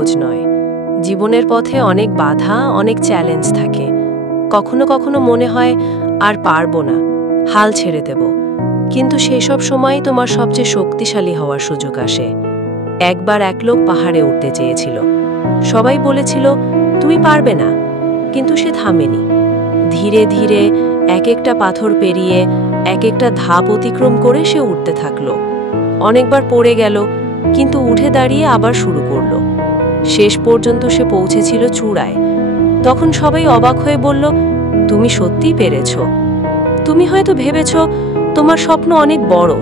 সহজ নয়। জীবনের পথে অনেক বাধা, অনেক চ্যালেঞ্জ থাকে। কখনো কখনো মনে হয় আর পারবো না, হাল ছেড়ে দেব। কিন্তু সেসব সময় তোমার সবচেয়ে শক্তিশালী হওয়ার সুযোগ আসে। একবার এক লোক পাহাড়ে উঠতে চেয়েছিল। সবাই বলেছিল তুমি পারবে না, কিন্তু সে থামেনি। ধীরে ধীরে এক একটা পাথর পেরিয়ে এক একটা ধাপ অতিক্রম করে সে উঠতে থাকলো। অনেকবার পড়ে গেল, কিন্তু উঠে দাঁড়িয়ে আবার শুরু করলো। শেষ পর্যন্ত সে পৌঁছেছিল চূড়ায়। তখন সবাই অবাক হয়ে বলল, তুমি সত্যিই পেরেছ। তুমি হয়তো ভেবেছ তোমার স্বপ্ন অনেক বড়,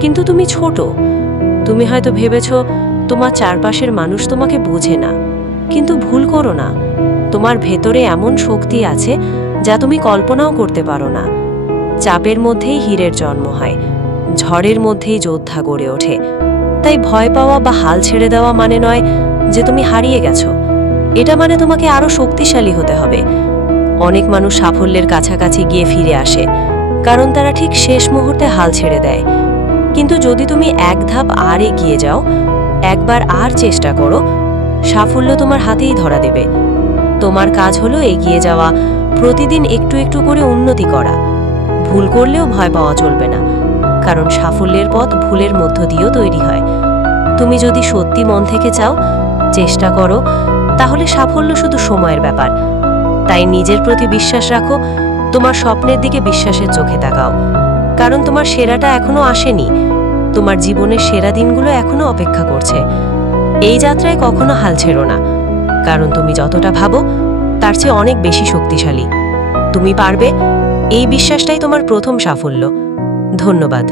কিন্তু তুমি ছোট। তুমি হয়তো ভেবেছ তোমার চারপাশের মানুষ তোমাকে বোঝে না, কিন্তু ভুল করো না। তোমার ভেতরে এমন শক্তি আছে যা তুমি কল্পনাও করতে পারো না। চাপের মধ্যেই হীরের জন্ম হয়, ঝড়ের মধ্যেই যোদ্ধা গড়ে ওঠে। তাই ভয় পাওয়া বা হাল ছেড়ে দেওয়া মানে নয় যে তুমি হারিয়ে গেছো। এটা মানে তোমাকে আরো শক্তিশালী হতে হবে। অনেক মানুষ সাফল্যের কাছাকাছি গিয়ে ফিরে আসে, কারণ তারা ঠিক শেষ মুহূর্তে হাল ছেড়ে দেয়। কিন্তু যদি তুমি এক ধাপ আর এগিয়ে যাও, একবার আর চেষ্টা করো, সাফল্য তোমার হাতেই ধরা দেবে। তোমার কাজ হলো এগিয়ে যাওয়া, প্রতিদিন একটু একটু করে উন্নতি করা। ভুল করলেও ভয় পাওয়া চলবে না, কারণ সাফল্যের পথ ভুলের মধ্য দিয়েও তৈরি হয়। তুমি যদি সত্যি মন থেকে চাও, চেষ্টা করো, তাহলে সাফল্য শুধু সময়ের ব্যাপার। তাই নিজের প্রতি বিশ্বাস রাখো, তোমার স্বপ্নের দিকে বিশ্বাসের চোখে তাকাও। কারণ তোমার সেরাটা এখনো আসেনি, তোমার জীবনের সেরা দিনগুলো এখনো অপেক্ষা করছে। এই যাত্রায় কখনো হাল ছেড়ো না, কারণ তুমি যতটা ভাবো তার চেয়ে অনেক বেশি শক্তিশালী। তুমি পারবে, এই বিশ্বাসটাই তোমার প্রথম সাফল্য। ধন্যবাদ।